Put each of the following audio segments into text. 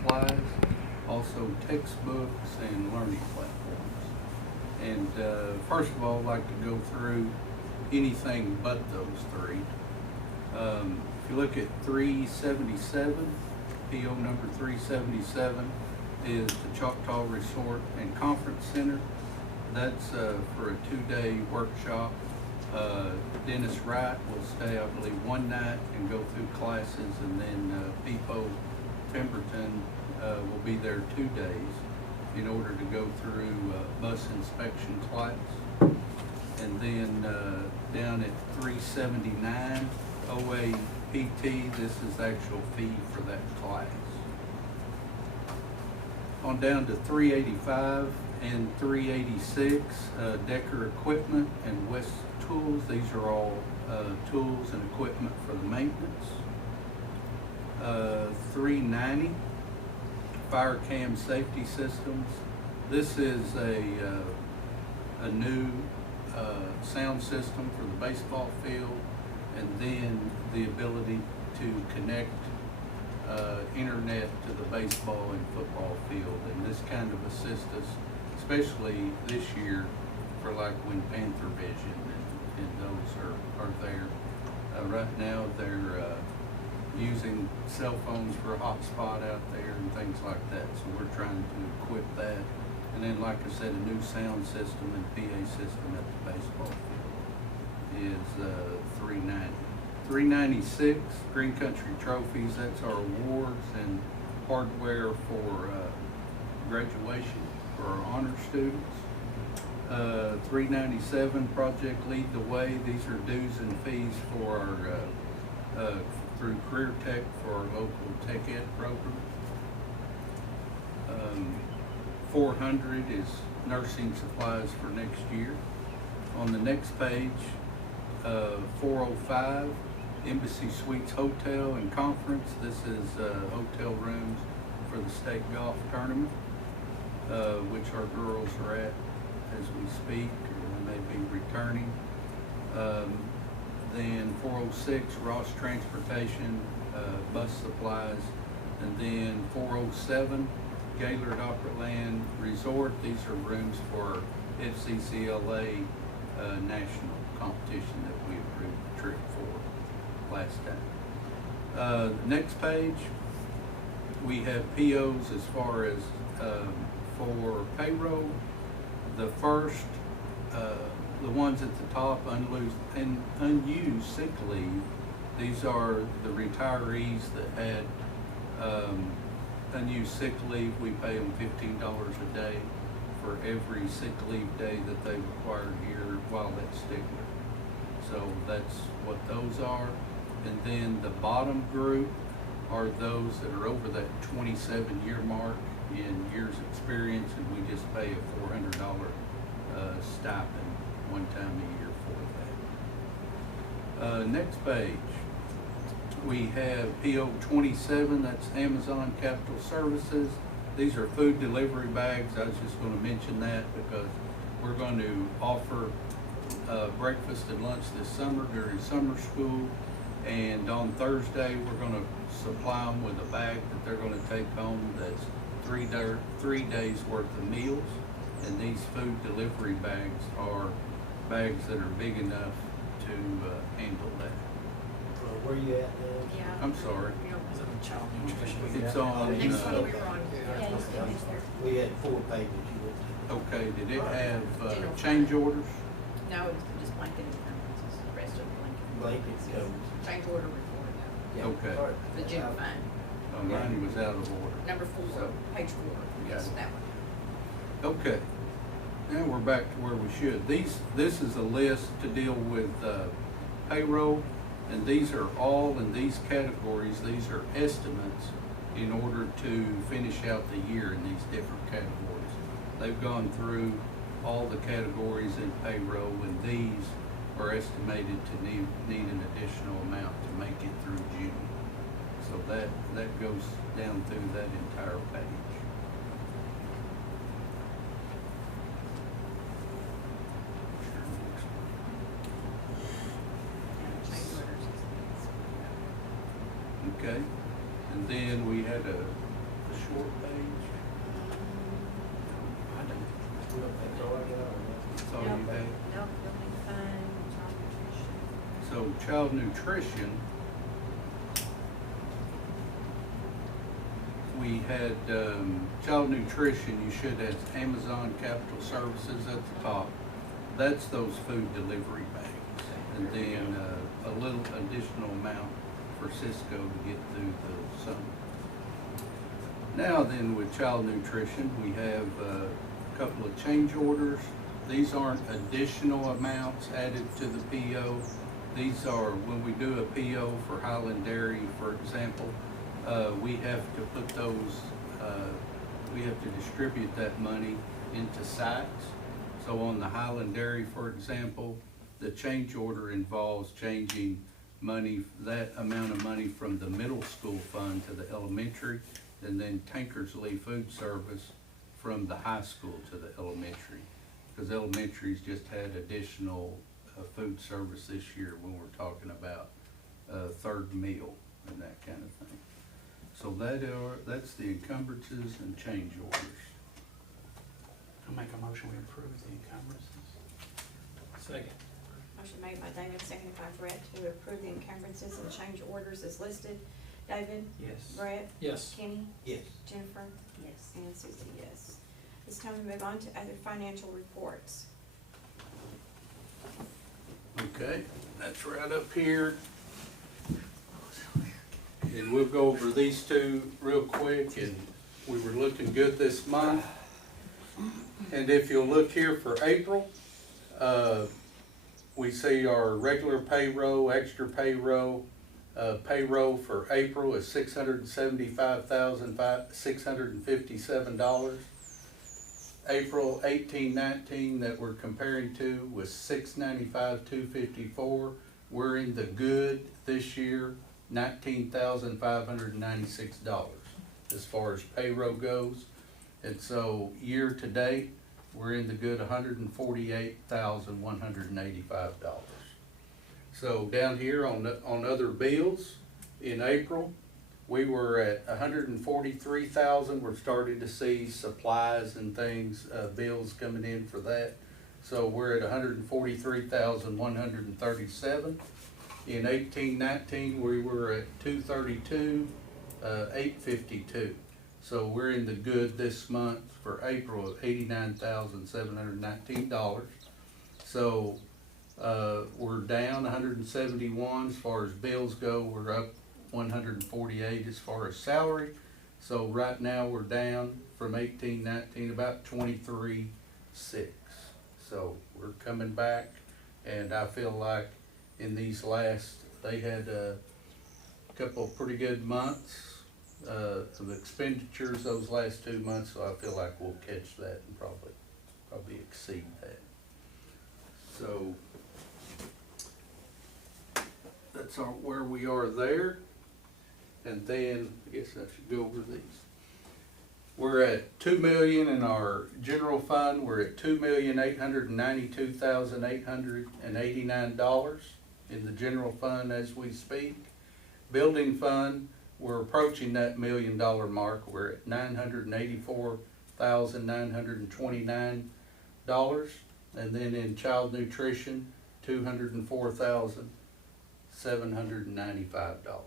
supplies, also textbooks and learning platforms. And first of all, I'd like to go through anything but those three. If you look at 377, PO number 377 is the Choctaw Resort and Conference Center. That's for a 2-day workshop. Dennis Wright will stay, I believe, one night and go through classes, and then Peepo Pemberton will be there 2 days in order to go through bus inspection class. And then down at 379, OAPT, this is the actual fee for that class. On down to 385 and 386, Decker Equipment and West Tools. These are all tools and equipment for the maintenance. 390, Fire Cam Safety Systems. This is a new sound system for the baseball field, and then the ability to connect internet to the baseball and football field. And this kind of assists us, especially this year, for like when Panther Vision and those are there. Right now they're using cell phones for a hotspot out there and things like that. So we're trying to equip that. And then, like I said, a new sound system and PA system at the baseball field is 390. 396, Green Country Trophies. That's our awards and hardware for graduation for our honor students. 397, Project Lead the Way. These are dues and fees for our through Career Tech for our local tech ed program. 400 is nursing supplies for next year. On the next page, 405, Embassy Suites Hotel and Conference. This is hotel rooms for the state golf tournament, which our girls are at as we speak, or may be returning. Then 406, Ross Transportation, bus supplies. And then 407, Gaylord Opryland Resort. These are rooms for FCCLA national competition that we approved the trip for last time. The next page, we have POs as far as for payroll. The first, the ones at the top, unused sick leave. These are the retirees that had unused sick leave. We pay them $15 a day for every sick leave day that they required here while at Stigler. So that's what those are. And then the bottom group are those that are over that 27-year mark in years experience, and we just pay a $400 stipend one time a year for that. Next page, we have PO 27, that's Amazon Capital Services. These are food delivery bags. I was just going to mention that because we're going to offer breakfast and lunch this summer during summer school. And on Thursday, we're going to supply them with a bag that they're going to take home that's 3 days worth of meals. And these food delivery bags are bags that are big enough to handle that. Where you at now? Yeah. I'm sorry. Child nutrition. It's on. Next one we were on. We had 4 pages you went to. Okay, did it have change orders? No, it was just blanket encumbrances, the rest of the blanket. Blanket codes. Change order report, Yeah. Okay. All right. the general fund, Mine was out of order. number 4, So- page 4, yes, Got it. that one. Okay, now we're back to where we should. This is a list to deal with payroll, and these are all in these categories. These are estimates in order to finish out the year in these different categories. They've gone through all the categories in payroll, and these are estimated to need an additional amount to make it through June. So that goes down through that entire page. Change orders. Okay, and then we had a child nutrition, we had, child nutrition, you should have Amazon Capital Services at the top. That's those food delivery bags. And then, a little additional amount for Cisco to get through the summer. Now then, with child nutrition, we have a couple of change orders. These aren't additional amounts added to the PO. These are, when we do a PO for Highland Dairy, for example, we have to put those, we have to distribute that money into sacks. So on the Highland Dairy, for example, the change order involves changing money, that amount of money from the middle school fund to the elementary, and then Tankersley Food Service from the high school to the elementary. Because elementary's just had additional food service this year when we're talking about third meal and that kind of thing. So that's the encumbrances and change orders. I'll make a motion, we approve the encumbrances. Second. Motion made by David, seconded by Brett to approve the encumbrances and change orders as listed. David? Yes. Brett? Yes. Kenny? Yes. Jennifer? Yes. And Susie, yes. It's time to move on to other financial reports. Okay, that's right up here. And we'll go over these two real quick, and we were looking good this month. And if you'll look here for April, we see our regular payroll, extra payroll. Payroll for April is $675,657. April 18-19 that we're comparing to was $695,254. We're in the good this year, $19,596 as far as payroll goes. And so year to date, we're in the good $148,185. So down here on other bills, in April, we were at $143,000. We're starting to see supplies and things, bills coming in for that. So we're at $143,137. In 18-19, we were at $232,852. So we're in the good this month for April of $89,719. So we're down 171 as far as bills go. We're up 148 as far as salary. So right now we're down from 18-19 about 23.6. So we're coming back, and I feel like in these they had a couple of pretty good months of expenditures those last 2 months. So I feel like we'll catch that and probably exceed that. So that's where we are there. And then, I guess I should go over these. We're at $2 million in our general fund. We're at $2,892,889 in the general fund as we speak. Building fund, we're approaching that $1 million mark. We're at $984,929. And then in child nutrition, $204,795.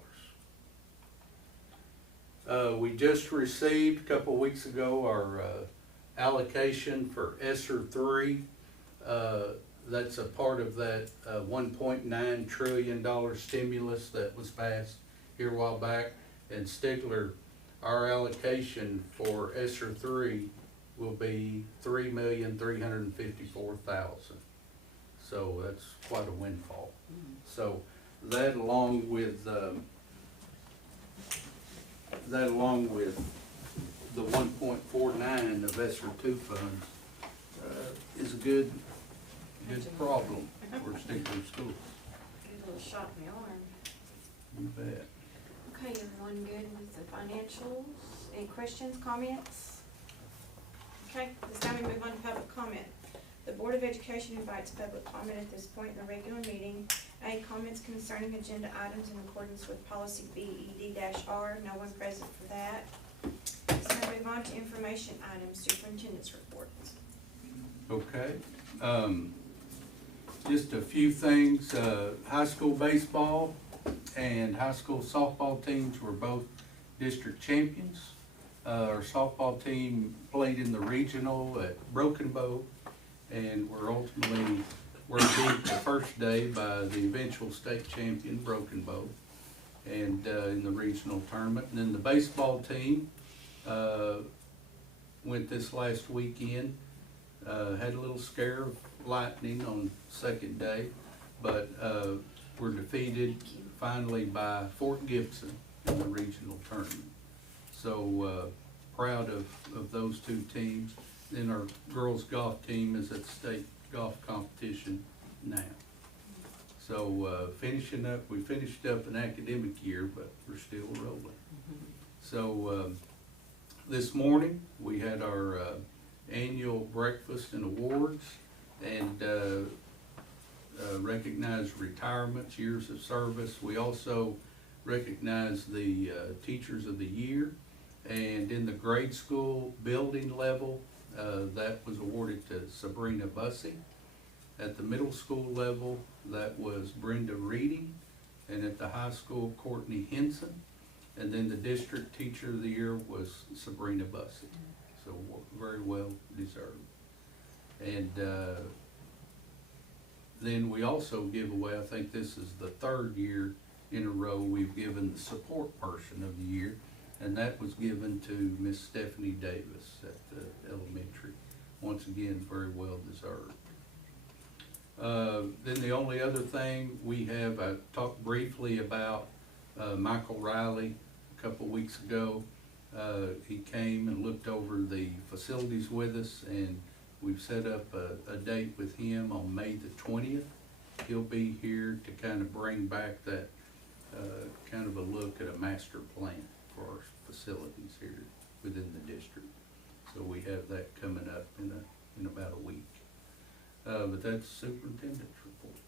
We just received a couple weeks ago our allocation for ESSER 3. That's a part of that $1.9 trillion stimulus that was passed here a while back. And Stigler, our allocation for ESSER 3 will be $3,354,000. So that's quite a windfall. So that along with the 1.49 of ESSER 2 funds is a good problem for Stigler schools. Good little shot in the arm. You bet. Okay, everyone good with the financials? Any questions, comments? Okay, this time we move on to public comment. The Board of Education invites public comment at this point in the regular meeting. A, comments concerning agenda items in accordance with policy BED-R. No one present for that. So we move on to information items, Superintendents Reports. Okay. Just a few things, high school baseball and high school softball teams were both district champions. Our softball team played in the regional at Broken Bow and were beat the first day by the eventual state champion, Broken Bow, and in the regional tournament. And then the baseball team went this last weekend, had a little scare of lightning on second day, but were defeated finally by Fort Gibson in the regional tournament. So proud of those two teams. Then our girls golf team is at the state golf competition now. So finishing up, we finished up an academic year, but we're still rolling. So this morning we had our annual breakfast and awards, and recognized retirements, years of service. We also recognized the Teachers of the Year, and in the grade school building level, that was awarded to Sabrina Bussey. At the middle school level, that was Brenda Reading, and at the high school, Courtney Henson. And then the district teacher of the year was Sabrina Bussey, so very well deserved. And then we also give away, I think this is the third year in a row, we've given the support person of the year, and that was given to Miss Stephanie Davis at the elementary. Once again, very well deserved. Then the only other thing we have, I talked briefly about Michael Riley a couple weeks ago. He came and looked over the facilities with us, and we've set up a date with him on May the 20th. He'll be here to kind of bring back that kind of a look at a master plan for our facilities here within the district. So we have that coming up in about a week. But that's Superintendent's Report.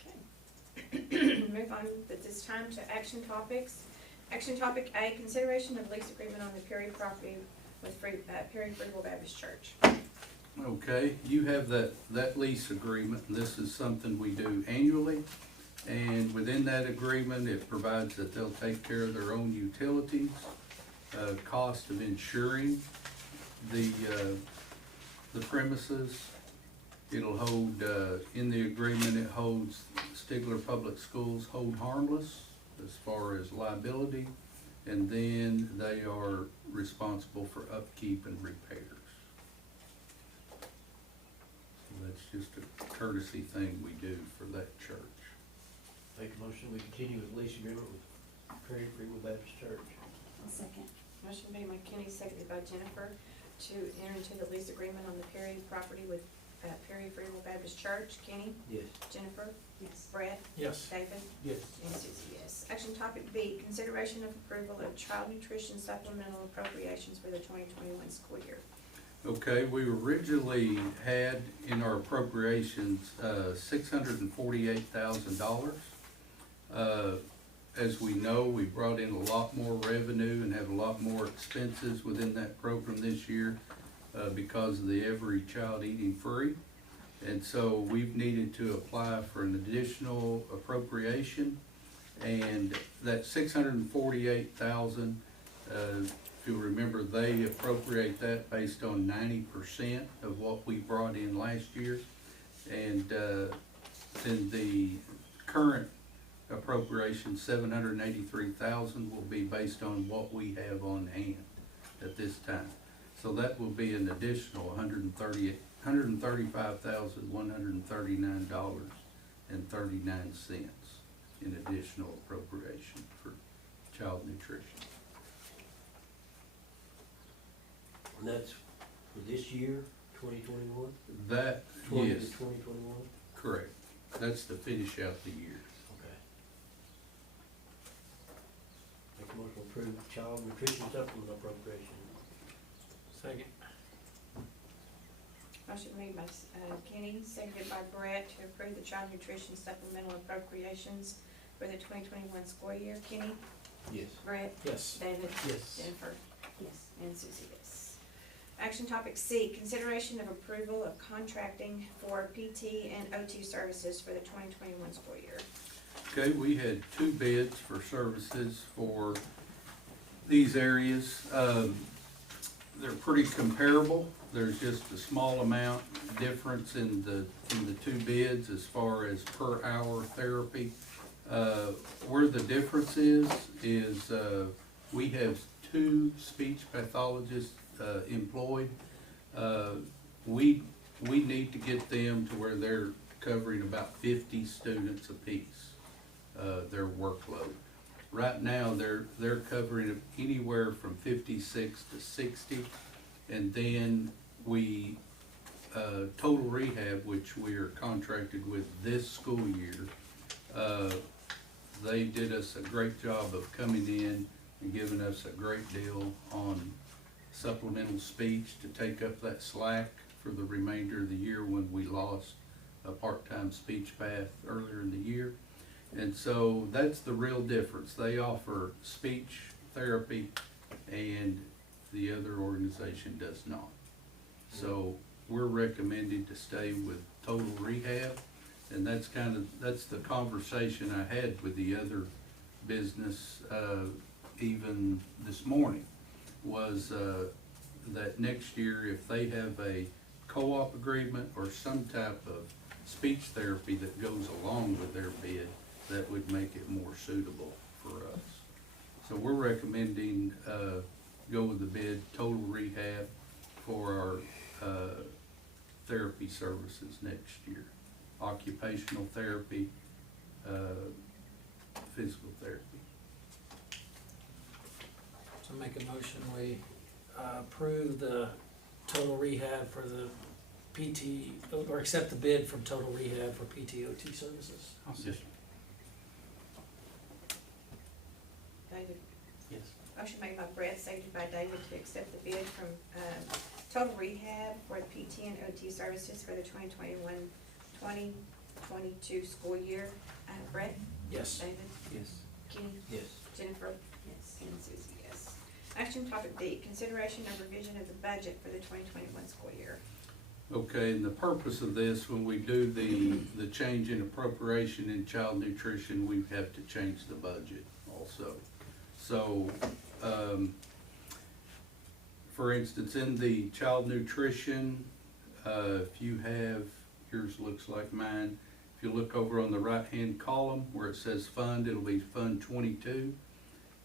Okay. Move on at this time to action topics. Action topic A, consideration of lease agreement on the Perry property with Perry Freehold Baptist Church. Okay, you have that lease agreement, and this is something we do annually. And within that agreement, it provides that they'll take care of their own utilities, cost of insuring the premises. It'll hold, in the agreement, it holds Stigler Public Schools hold harmless as far as liability, and then they are responsible for upkeep and repairs. So that's just a courtesy thing we do for that church. Make a motion, we continue with lease agreement with Prairie Freehold Baptist Church. I'll second. Motion made by Kenny, seconded by Jennifer, to enter into the lease agreement on the Perry property with Perry Freehold Baptist Church. Kenny? Yes. Jennifer? Yes. Brett? Yes. David? Yes. And Susie, yes. Action topic B, consideration of approval of child nutrition supplemental appropriations for the 2021 school year. Okay, we originally had in our appropriations $648,000. As we know, we brought in a lot more revenue and have a lot more expenses within that program this year because of the Every Child Eating Free. And so we've needed to apply for an additional appropriation, and that $648,000, if you'll remember, they appropriate that based on 90% of what we brought in last year. And then the current appropriation, $783,000, will be based on what we have on hand at this time. So that will be an additional $135,139.39 in additional appropriation for child nutrition. And that's for this year, 2021? That, 20 yes, to 2021? correct. That's to finish out the year. Okay. Make a motion to approve child nutrition supplement appropriation. Second. Motion made by Kenny, seconded by Brett, to approve the child nutrition supplemental appropriations for the 2021 school year. Kenny? Yes. Brett? Yes. David? Yes. Jennifer? Yes. And Susie, yes. Action topic C, consideration of approval of contracting for PT and OT services for the 2021 school year. Okay, we had 2 bids for services for these areas. They're pretty comparable. There's just a small amount difference in the 2 bids as far as per hour therapy. Where the difference is we have 2 speech pathologists employed. We need to get them to where they're covering about 50 students apiece, their workload. Right now, they're covering anywhere from 56 to 60, and then we, Total Rehab, which we are contracted with this school year, they did us a great job of coming in and giving us a great deal on supplemental speech to take up that slack for the remainder of the year when we lost a part-time speech path earlier in the year. And so that's the real difference. They offer speech therapy and the other organization does not. So we're recommending to stay with Total Rehab, and that's the conversation I had with the other business even this morning, was that next year if they have a co-op agreement or some type of speech therapy that goes along with their bid, that would make it more suitable for us. So we're recommending go with the bid Total Rehab for our therapy services next year. Occupational therapy, physical therapy. So make a motion, we approve the Total Rehab for the PT, or accept the bid from Total Rehab for PTOT services. I'll Yes. second. David, Yes. motion made by Brett, seconded by David to accept the bid from Total Rehab for the PT and OT services for the 2021-2022 school year. Brett? Yes. David? Yes. Kenny? Yes. Jennifer? Yes. And Susie, yes. Action topic D, consideration of revision of the budget for the 2021 school year. Okay, and the purpose of this, when we do the change in appropriation in child nutrition, we have to change the budget also. So, for instance, in the child nutrition, if you have, yours looks like mine, if you look over on the right-hand column where it says fund, it'll be Fund 22.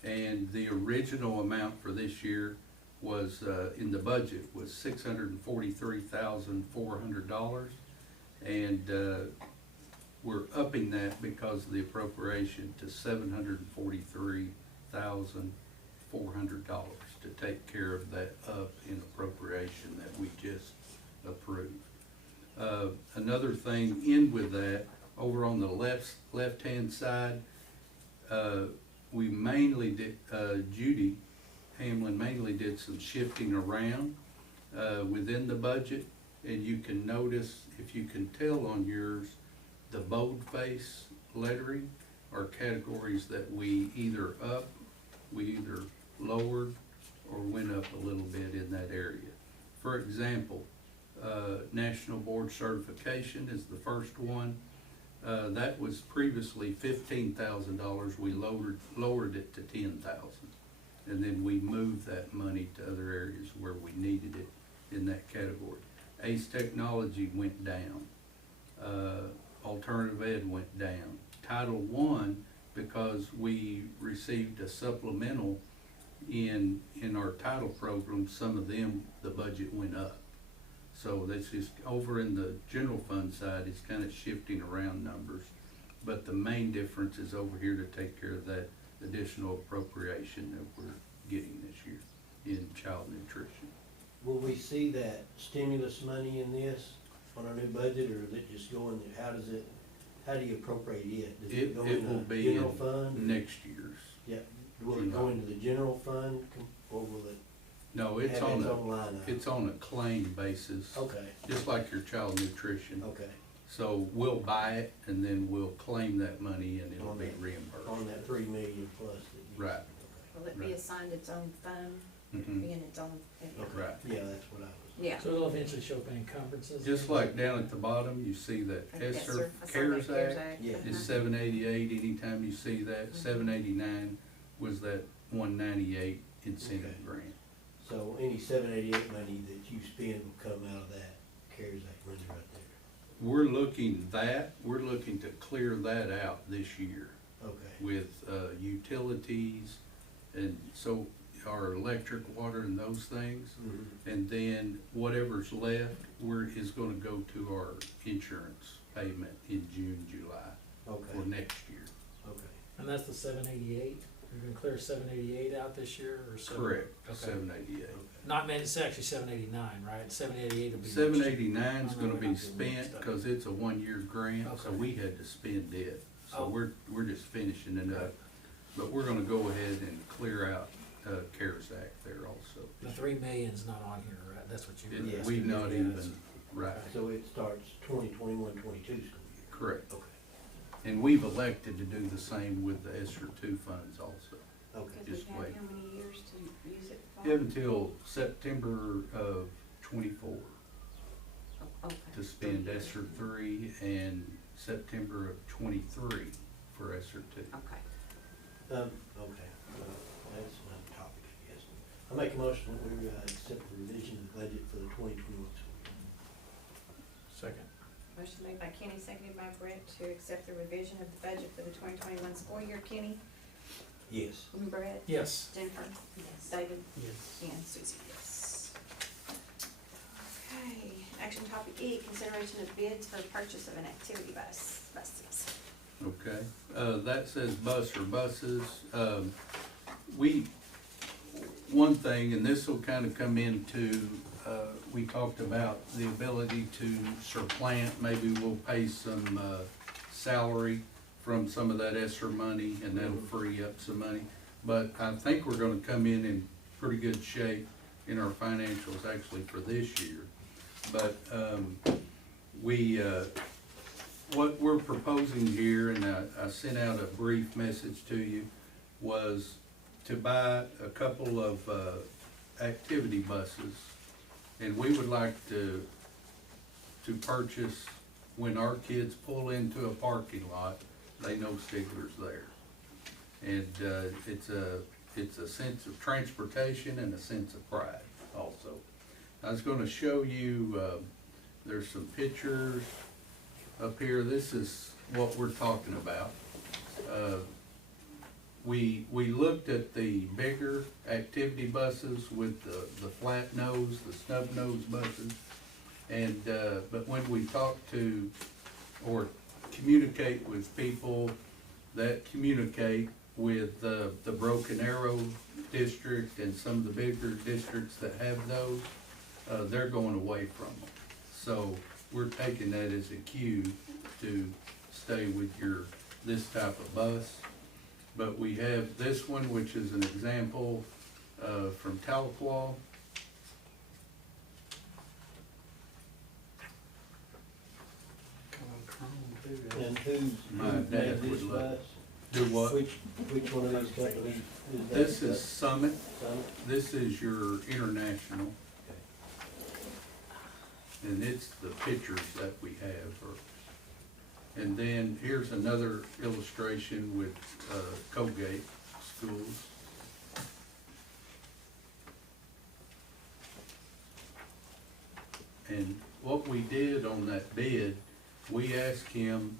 And the original amount for this year was, in the budget, was $643,400. And we're upping that because of the appropriation to $743,400 to take care of that up in appropriation that we just approved. Another thing in with that, over on the left-hand side, we mainly did, Judy Hamlin mainly did some shifting around within the budget, and you can notice, if you can tell on yours, the boldface lettering are categories that we either lowered or went up a little bit in that area. For example, National Board Certification is the first one. That was previously $15,000. We lowered it to $10,000, and then we moved that money to other areas where we needed it in that category. ACE Technology went down. Alternative Ed went down. Title I, because we received a supplemental in our title program, some of them, the budget went up. So that's just, over in the general fund side, it's kind of shifting around numbers. But the main difference is over here to take care of that additional appropriation that we're getting this year in child nutrition. Will we see that stimulus money in this on our new budget, or is it just going, how do you appropriate it? Does it go It in will the be general in fund? next year's. Yeah, will it go into the general fund, or will it No, it's have on its own line item? it's on a claim basis, Okay, just like your child nutrition. okay, So we'll buy it and then we'll claim that money and it'll On be that- reimbursed. on that 3 million plus that you. Right. Will it be assigned its own fund? Mhm. being its own thing. Okay. Right. Yeah, that's what I was. Yeah. So it'll eventually show up in encumbrances? Just like down at the bottom, you see that Yes, ESSER sir. I saw that CARES Act Yeah. Uh-huh. is 788, anytime you see that. Mhm. 789 was that 198 incentive Okay. grant. So any 788 money that you spend will come out of that CARES Act money right there. We're looking to clear that out this year Okay. with utilities, and so our electric, water, and those things. Mhm. And then whatever's left, is gonna go to our insurance payment in June, July for Okay, next year. okay. And that's the 788? You're gonna clear 788 out this year, or so? Correct, Okay. 788. Not, man, it's actually 789, right? 788 will be. next year. 789 is I know gonna we're be not doing spent, stuff. cause it's a one-year grant, so Okay. we had to spend it. So Oh. we're just finishing it up. But we're gonna go ahead and clear out, CARES Act there also. The 3 million's not on here, right? That's what you were It- asking. We've not Yeah, even, that's- right, So it starts 2021-22 school year. correct. Okay, And we've elected to do the same with the ESSER two funds also. okay. Because Just we've had wait. how many years to use it for? You have until September of 24 Oh, okay. to spend ESSER three, and September of 23 for ESSER two. Okay. Okay, that's another topic, I guess. I make a motion that we accept the revision of the budget for the 2021 school year. Second. Motion made by Kenny, seconded by Brett to accept the revision of the budget for the 2021 school year. Kenny? Yes. And Brett? Yes. Jennifer? Yes. David? Yes. And Susie, yes. Okay, action topic E, consideration of bids for purchase of an activity buses. Okay, that says bus or buses. One thing, and this will kind of come into, we talked about the ability to supplant, maybe we'll pay some, salary from some of that ESSER money, and that'll free up some money. But I think we're gonna come in pretty good shape in our financials actually for this year. But, what we're proposing here, and I sent out a brief message to you, was to buy a couple of activity buses. And we would like to purchase, when our kids pull into a parking lot, they know Stigler's there. And it's a sense of transportation and a sense of pride also. I was gonna show you, there's some pictures up here. This is what we're talking about. We looked at the bigger activity buses with the flat nose, the snub nose buses. And, but when we talk to or communicate with people that communicate with the Broken Arrow district and some of the bigger districts that have those, they're going away from them. So we're taking that as a cue to stay with this type of bus. But we have this one, which is an example from Tahlequah. Come on, Chrome, too. And who's My made dad this would love bus? Do what? Which one of these companies is that? This is Summit. Summit? This is your international. Okay. And it's the pictures that we have. And then here's another illustration with Colgate schools. And what we did on that bid, we asked him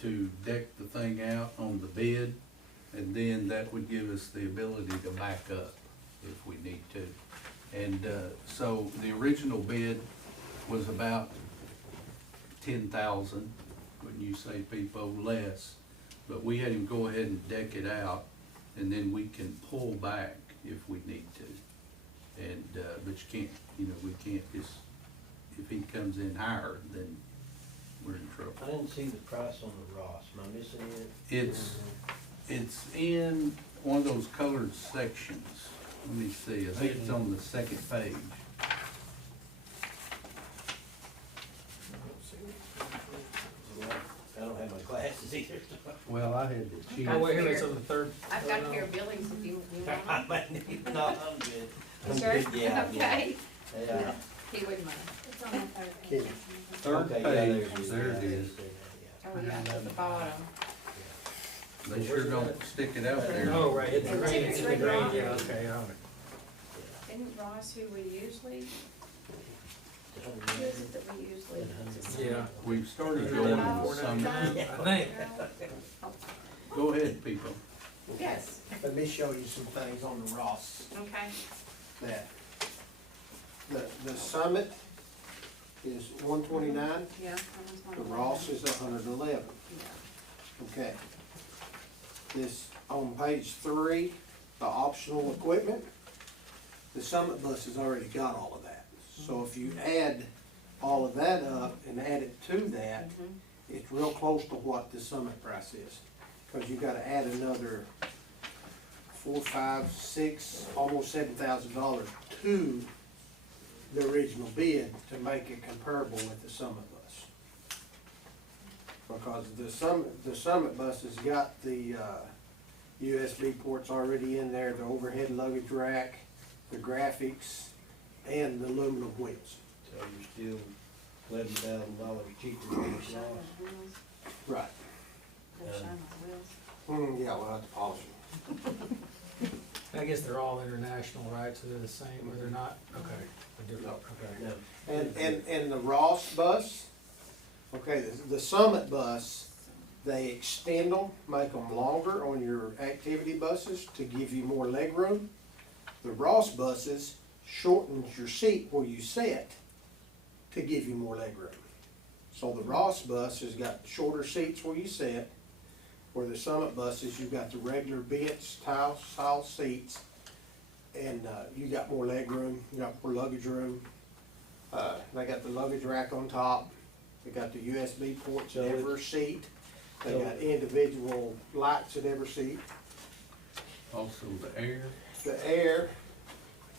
to deck the thing out on the bid, and then that would give us the ability to back up if we need to. And so the original bid was about 10,000, wouldn't you say, people, less? But we had him go ahead and deck it out, and then we can pull back if we need to. And, but you can't, we can't just, if he comes in higher, then we're in trouble. I didn't see the price on the Ross. Am I missing it? It's in one of those colored sections. Let me see, I think it's on the second page. I don't have my glasses billings either. Well, I had to cheat. Oh, wait, here it's on the third. I've got a pair of billings if you want No, them. I'm good. I'm Sure? good, yeah, yeah. Okay. Yeah. He wouldn't mind. It's on the third Okay. page. Third Okay, yeah, page, there's there it yeah, is. Oh, yeah, at the bottom. They sure don't stick it out there. Oh, right, it's It's green, it's the right green, on. yeah, okay, all right. Isn't Ross who we usually, who is it that we usually? Yeah. We've started Yeah. going No, with some, no. I think. go ahead, people. Yes, Let me show you some things on the Ross, okay. that the Summit is 129, Yeah. that was one the of them. Ross is 111. Yeah. Okay. This, on page 3, the optional equipment, the Summit bus has already got all of that. So if you add all of that up and add it to that, Mhm. it's real close to what the Summit price is. Cause you gotta add another $4, $5, $6, almost $7,000 to the original bid to make it comparable with the Summit bus. Because the Summit bus has got the, USB ports already in there, the overhead luggage rack, the graphics, and the aluminum wheels. So you're still $11,000 cheaper than this Shine Ross. those wheels. Right. Go shine those wheels. Yeah, well, that's awesome. I guess they're all international, right, so they're the same, or they're not, okay, they're different, okay. No. And the Ross bus, okay, the Summit bus, they extend them, make them longer on your activity buses to give you more leg room. The Ross buses shortens your seat where you sit to give you more leg room. So the Ross bus has got shorter seats where you sit, where the Summit buses, you've got the regular bench style seats, and you got more leg room, you got more luggage room. They got the luggage rack on top, they got the USB ports in every seat, they got individual lights in every seat. Also the air. The air,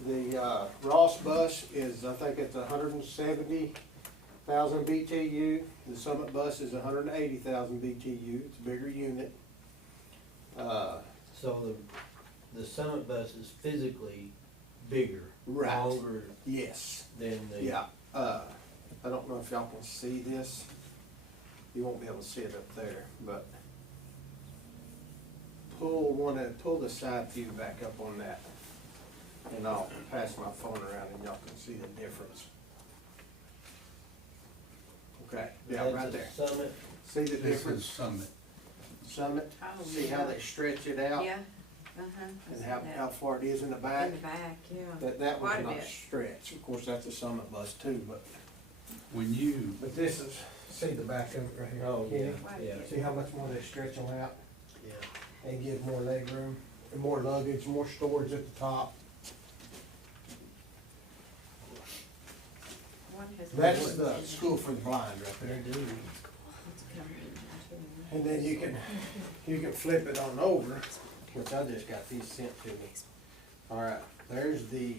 the Ross bus is, I think it's 170,000 BTU. The Summit bus is 180,000 BTU. It's a bigger unit. So the Summit bus is physically bigger, Right. longer Yes. than the. Yeah. I don't know if y'all can see this. You won't be able to see it up there, but pull the side view back up on that. And I'll pass my phone around and y'all can see the difference. Okay, yeah, That's right a there. Summit, See the This is difference? Summit. Summit, Oh, see how they stretch it out? Yeah, uh-huh. I And see how that. far it is in the back? In the back, yeah. That was Quite a not bit. stretch. Of course, that's a Summit bus too, but. When you, But this is, see the back of it right here? oh, yeah, Quite a yeah, bit. See how much more they stretch them out yeah. and give more leg room, and more luggage, more storage at the top. What has That's been- the school for the blind right They there. do. It's coming in. And then you can flip it on over, which I just got these sent to me. All right, there's the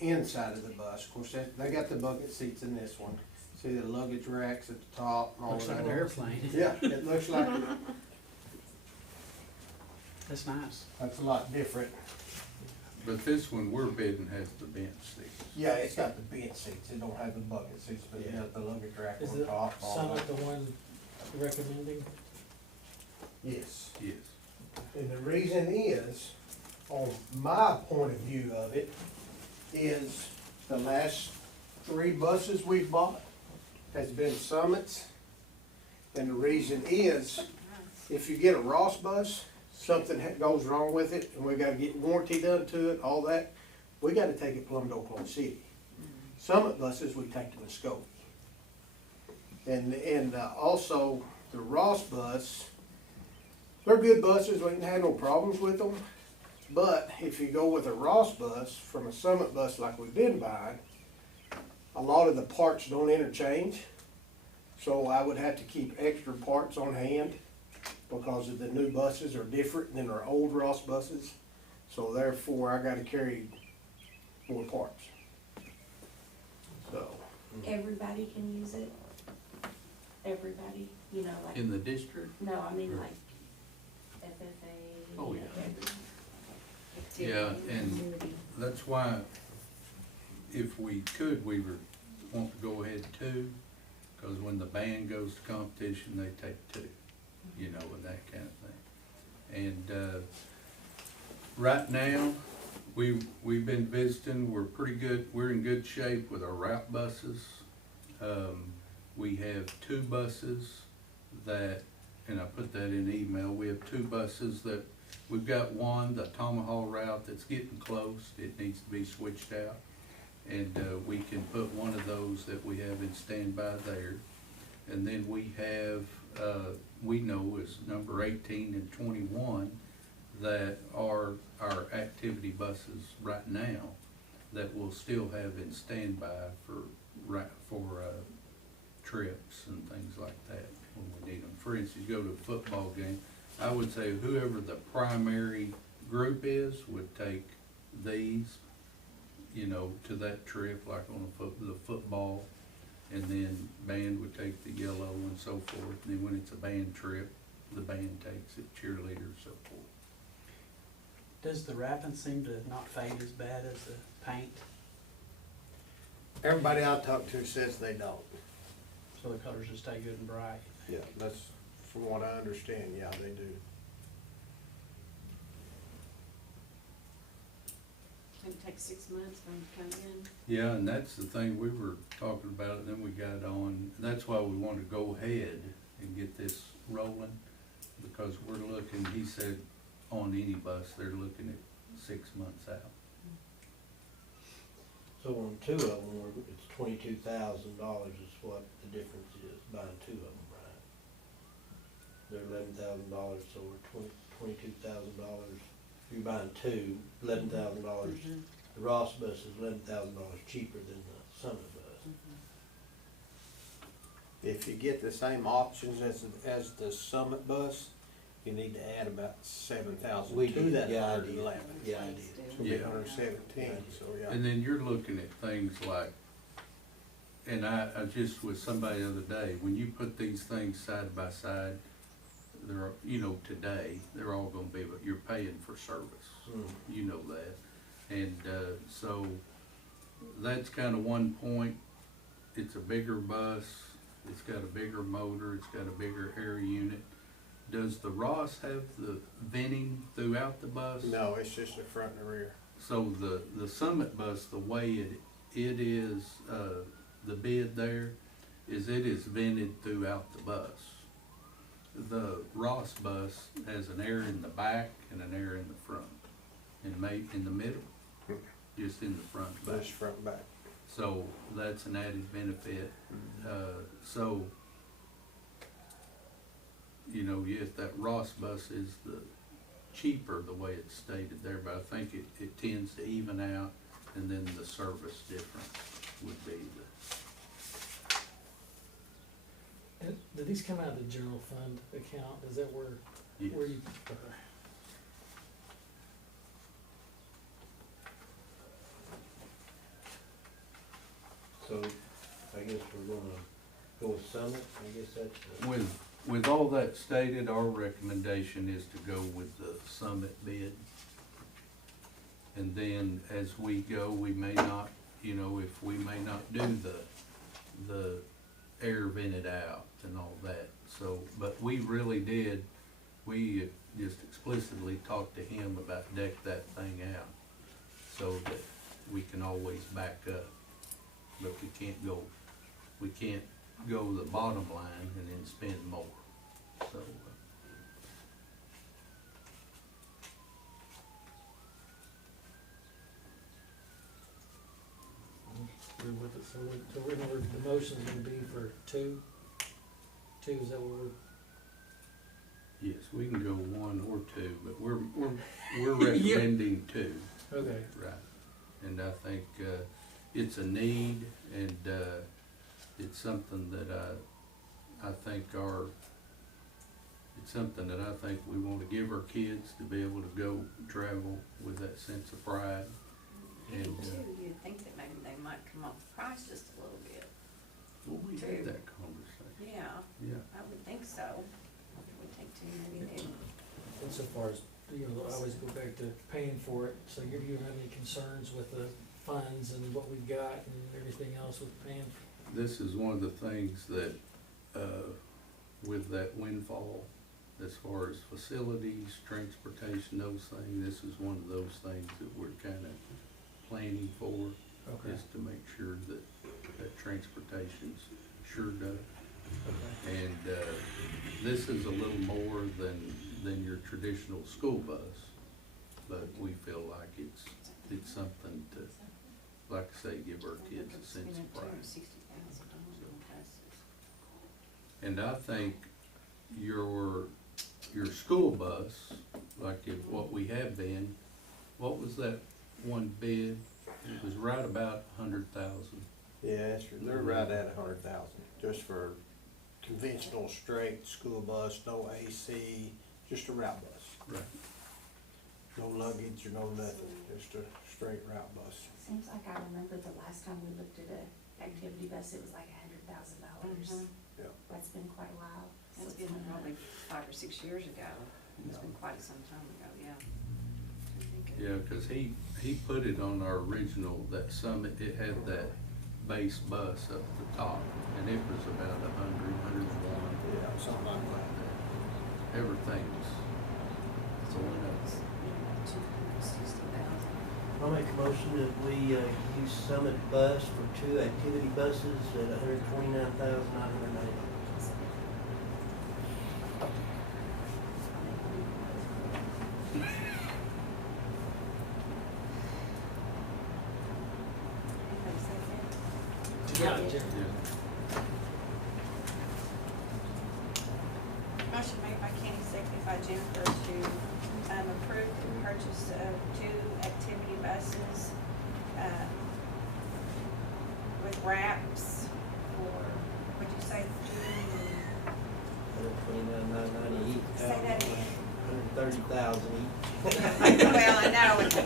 inside of the bus. Of course, they got the bucket seats in this one. See the luggage racks at the top and all Looks like that. an airplane. Yeah, it looks like it. That's nice. That's a lot different. but this one we're bidding has the bench seats. Yeah, it's got the bench seats. It don't have the bucket seats, but it got the luggage rack Is on the top. all Summit that. the one recommending? Yes. Yes. And the reason is, on my point of view of it, is the last 3 buses we've bought has been Summits. And the reason is, if you get a Ross bus, something goes wrong with it, and we gotta get warranty done to it, all that, we gotta take it plumb to Oklahoma City. Summit buses, we take to Muskogee. And also, the Ross bus, they're good buses, we ain't had no problems with them. But if you go with a Ross bus from a Summit bus like we've been buying, a lot of the parts don't interchange. So I would have to keep extra parts on hand because of the new buses are different than our old Ross buses. So therefore, I gotta carry more parts. So, Everybody can use it. Everybody you know, like, In the district? no, I mean Or- like FFA. Oh, you know, yeah. every Yeah, activity, and activity. that's why, if we could, we would want to go ahead too, cause when the band goes to competition, they take two, you know, and that kind of thing. And, right now, we've been visiting, we're pretty good, we're in good shape with our route buses. We have two buses that, and I put that in the email, we have two buses that, we've got one, the Tomahawk route, that's getting close, it needs to be switched out. And, we can put one of those that we have in standby there. And then we have, we know is number 18 and 21 that are our activity buses right now that we'll still have in standby for trips and things like that when we need them. For instance, you go to a football game, I would say whoever the primary group is would take these, you know, to that trip, like on the football, and then band would take the yellow and so forth. And then when it's a band trip, the band takes it, cheerleaders, so forth. Does the wrapping seem to not fade as bad as the paint? Everybody I talk to says they don't. So the colors just stay good and bright? Yeah, that's, from what I understand, yeah, they do. It takes 6 months for them to come in. Yeah, and that's the thing, we were talking about it, then we got on, that's why we wanted to go ahead and get this rolling, because we're looking, he said, on any bus, they're looking at 6 months out. So on two of them, it's $22,000 is what the difference is, buying two of them, right? They're $11,000, so we're $22,000. If you're buying two, $11,000. Mhm. The Ross bus is $11,000 cheaper than the Summit bus. If you get the same options as the Summit bus, you need to add about 7,000 We to did, that yeah, I did. 111. Yeah, I did. It's gonna be Yeah. 117, so yeah. And then you're looking at things like, and I was just with somebody the other day, when you put these things side by side, they're, you know, today, they're all gonna be, but you're paying for service. You know that. And, so that's kinda one point. It's a bigger bus, it's got a bigger motor, it's got a bigger air unit. Does the Ross have the venting throughout the bus? No, it's just the front and the rear. So the Summit bus, the way it is, the bid there, is it is vented throughout the bus. The Ross bus has an air in the back and an air in the front, and maybe in the middle, just in the front and back. Just front and back. So that's an added benefit. So, you know, yes, that Ross bus is the cheaper, the way it's stated there, but I think it tends to even out, and then the service difference would be Do these come out of the general fund account? Is that where the, you, So I guess we're gonna go with Summit, I guess that's. with all that stated, our recommendation is to go with the Summit bid. And then as we go, we may not, you know, if we may not do the air vented out and all that. So, but we really did, we just explicitly talked to him about deck that thing out so that we can always back up. But we can't go the bottom line and then spend more, so. we're with it, so the motion's gonna be for two? Two, is that what we're? Yes, we can go one or two, but we're recommending two, Okay. right? And I think, it's a need, and, it's something that I think it's something that I think we wanna give our kids to be able to go travel with that sense of pride. And, You'd think that maybe they might come off the price just a little bit. well, we had that conversation. Yeah, Yeah. I would think so. I would think too, maybe they, And so far as, you know, I always go back to paying for it, so you don't have any concerns with the funds and what we've got and everything else with paying for? This is one of the things that, with that windfall, as far as facilities, transportation, those things, this is one of those things that we're kinda planning for, Okay. is to make sure that, that transportation's sure done. Okay. And, this is a little more than your traditional school bus, but we feel like it's something to, like I say, give our kids a sense of pride. $260,000 on buses. And I think your school bus, like if what we have been, what was that one bid? It was right about 100,000. Yeah, they're right at 100,000, just for conventional straight school bus, no AC, just a route bus. Right. No luggage or no nothing, just a straight route bus. Seems like I remember the last time we looked at a activity bus, it was like $100,000. Yeah. That's been quite a while. So That's it's been been probably 5 or 6 years ago. It's been quite some time ago, yeah. Yeah, cause he put it on our original, that Summit, it had that base bus up the top, and it was about 100, 101. Yeah, something like that. Everything's going up. I'll make a motion that we, use Summit Bus for 2 activity buses at $129,990. Yeah, Yeah. Motion made by Kenny, seconded by Jennifer to approve the purchase of 2 activity buses with wraps for, what'd you say? $129,990 each. Say that again. $130,000 each. Well, I know, it's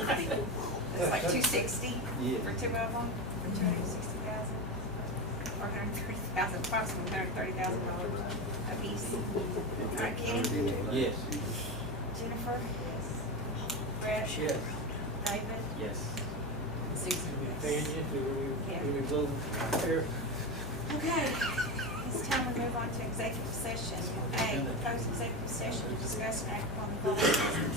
like 260 Yeah. for 2 of them, for 260,000, or 130,000, approximately $130,000 a piece. All right, Kenny? Yes. Jennifer? Brett? Yes. David? Yes. Susan? Tanya, Yeah. do we vote here? Okay, it's time to move on to executive session. A, proposed executive session to discuss and act upon the following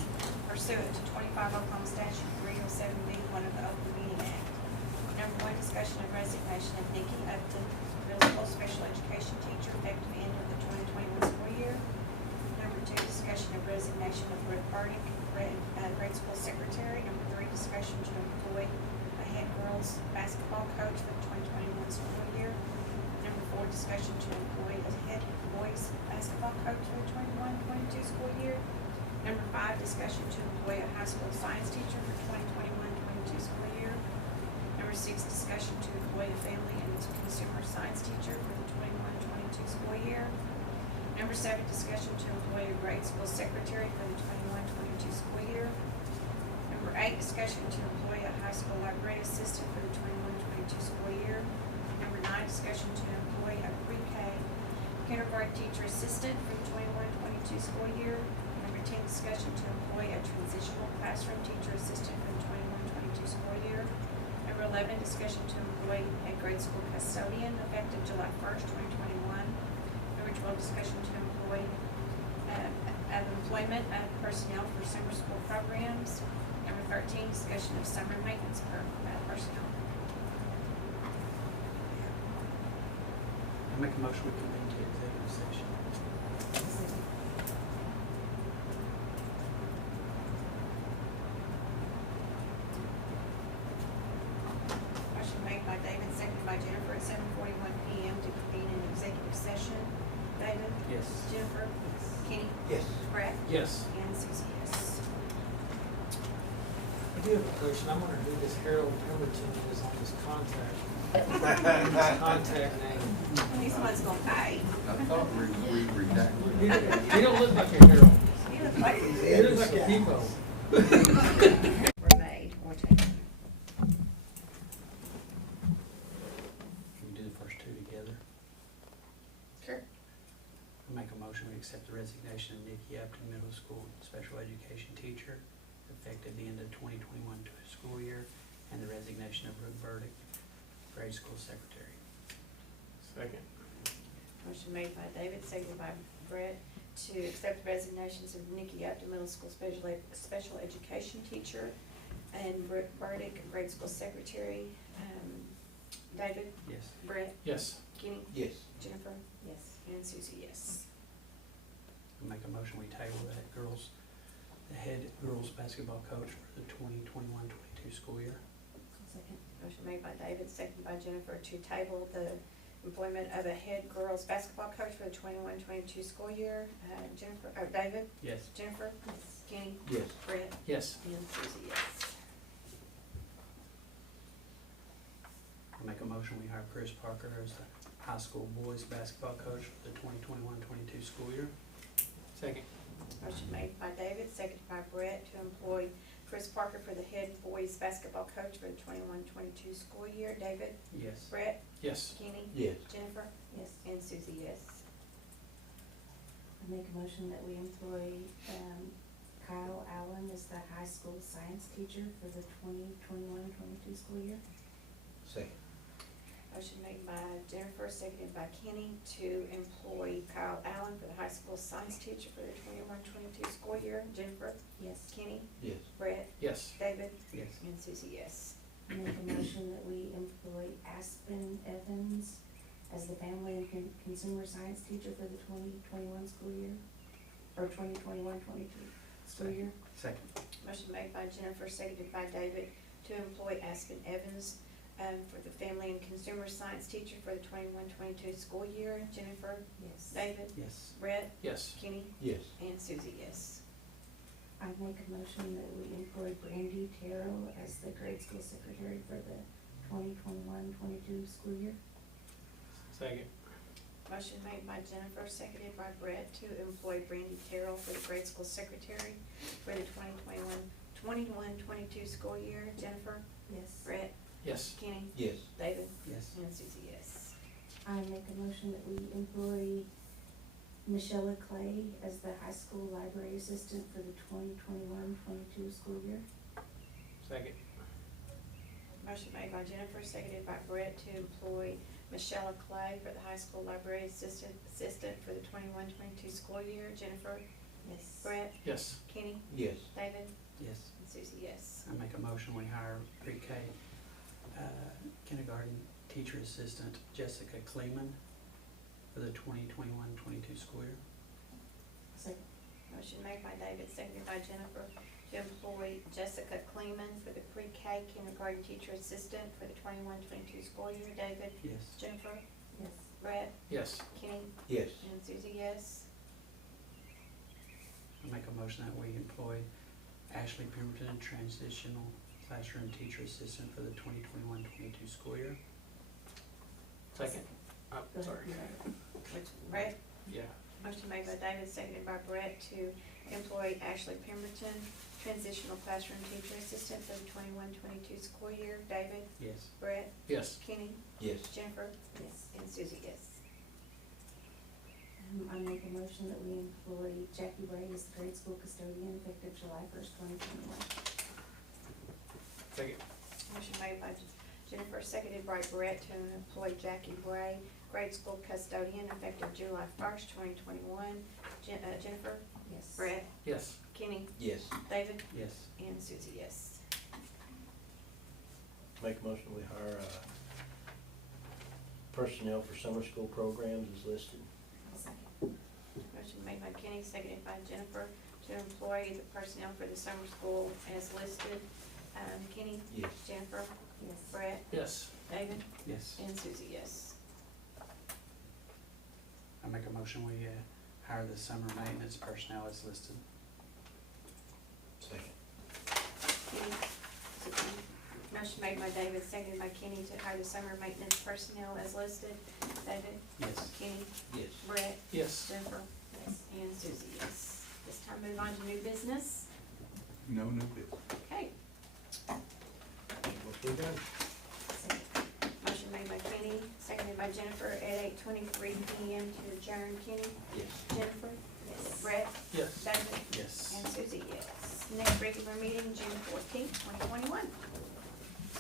pursuant to 25 Oklahoma Statute 307B, one of the Open Meeting Act. Number 1, discussion of resignation of Nikki Upton, middle school special education teacher, effective end of the 2021 school year. Number 2, discussion of resignation of Rick Burdick, grade school secretary. Number 3, discussion to employ a head girls basketball coach for the 2021 school year. Number 4, discussion to employ a head boys basketball coach for the 21-22 school year. Number 5, discussion to employ a high school science teacher for 2021-22 school year. Number 6, discussion to employ a family and consumer science teacher for the 21-22 school year. Number 7, discussion to employ a grade school secretary for the 21-22 school year. Number 8, discussion to employ a high school library assistant for the 21-22 school year. Number 9, discussion to employ a pre-K kindergarten teacher assistant for the 21-22 school year. Number 10, discussion to employ a transitional classroom teacher assistant for the 21-22 school year. Number 11, discussion to employ a grade school custodian effective July 1st, 2021. Number 12, discussion to employ of employment of personnel for summer school programs. Number 13, discussion of summer maintenance personnel. I make a motion we come into executive session. Motion made by David, seconded by Jennifer at 7:41 PM to convene an executive session. David? Yes. Jennifer? Kenny? Yes. Brett? Yes. And Susie, yes. I do have a question. I'm wondering who this Harold Pemberton is on his contact. His contact name. These ones gonna pay. I thought we redacted. He don't look like a Harold. You look like He looks like a Depot. were made or taken. Can we do the first 2 together? Sure. resignation of Nikki Upton, middle school special education teacher, effective the end of 2021 school year, and the resignation of Brooke Burdick, grade school secretary. Second. Motion made by David, seconded by Brett, to accept the resignations of Nikki Upton, middle school special education teacher, and Brooke Burdick, grade school secretary. David? Yes. Brett? Yes. Kenny? Yes. Jennifer? Yes. And Susie, yes. I'll make a motion, we table the head girls basketball coach for the 2021-22 school year. Second. Motion made by David, seconded by Jennifer, to table the employment of a head girls basketball coach for the 21-22 school year. David? Yes. Jennifer? Yes. Kenny? Yes. Brett? Yes. And Susie, yes. I'll make a motion, we hire Chris Parker as the high school boys basketball coach for the 2021-22 school year. Second. Motion made by David, seconded by Brett, to employ Chris Parker for the head boys basketball coach for the 21-22 school year. David? Yes. Brett? Yes. Kenny? Yes. Jennifer? Yes. And Susie, yes. I make a motion that we employ, Kyle Allen as the high school science teacher for the 2021-22 school year. Second. Motion made by Jennifer, seconded by Kenny, to employ Kyle Allen for the high school science teacher for the 21-22 school year. Jennifer? Yes. Kenny? Yes. Brett? Yes. David? Yes. And Susie, yes. I make a motion that we employ Aspen Evans as the family and consumer science teacher for the 2021 school year, or 2021-22 school year. Second. Motion made by Jennifer, seconded by David, to employ Aspen Evans for the family and consumer science teacher for the 21-22 school year. Jennifer? Yes. David? Yes. Brett? Yes. Kenny? Yes. And Susie, yes. I make a motion that we employ Brandy Terrell as the grade school secretary for the 2021-22 school year. Second. Motion made by Jennifer, seconded by Brett, to employ Brandy Terrell for the grade school secretary for the 2021-22 school year. Jennifer? Yes. Brett? Yes. Kenny? Yes. David? Yes. And Susie, yes. I make a motion that we employ Michelle Clay as the high school library assistant for the 2021-22 school year. Second. Motion made by Jennifer, seconded by Brett, to employ Michelle Clay for the high school library assistant for the 21-22 school year. Jennifer? Yes. Brett? Yes. Kenny? Yes. David? Yes. And Susie, yes. I make a motion, we hire pre-K kindergarten teacher assistant Jessica Kleeman for the 2021-22 school year. Second. Motion made by David, seconded by Jennifer, to employ Jessica Kleeman for the pre-K kindergarten teacher assistant for the 21-22 school year. David? Yes. Jennifer? Yes. Brett? Yes. Kenny? Yes. And Susie, yes. I make a motion that we employ Ashley Pemberton, transitional classroom teacher assistant for the 2021-22 school year. Second. Oh, Go ahead. sorry. Which, Brett? Yeah. Motion made by David, seconded by Brett, to employ Ashley Pemberton, transitional classroom teacher assistant for the 21-22 school year. David? Yes. Brett? Yes. Kenny? Yes. Jennifer? Yes. And Susie, yes. I make a motion that we employ Jackie Bray as the grade school custodian effective July 1st, 2021. Second. Motion made by Jennifer, seconded by Brett, to employ Jackie Bray, grade school custodian, effective July 1st, 2021. Jennifer? Yes. Brett? Yes. Kenny? Yes. David? Yes. And Susie, yes. Make a motion, we hire, personnel for summer school programs as listed. I'll second. Motion made by Kenny, seconded by Jennifer, to employ the personnel for the summer school as listed. Kenny? Yes. Jennifer? Yes. Brett? Yes. David? Yes. And Susie, yes. I make a motion, we hire the summer maintenance personnel as listed. Second. Kenny? Motion made by David, seconded by Kenny, to hire the summer maintenance personnel as listed. David? Yes. Kenny? Yes. Brett? Yes. Jennifer? Yes. And Susie, yes. This time move on to new business. No new business. Okay. What we done? Second. Motion made by Kenny, seconded by Jennifer at 8:23 PM to adjourn. Kenny? Yes. Jennifer? Yes. Brett? regular meeting, June 14th, 2021.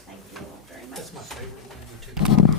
Thank you all very much. That's my favorite one, you took.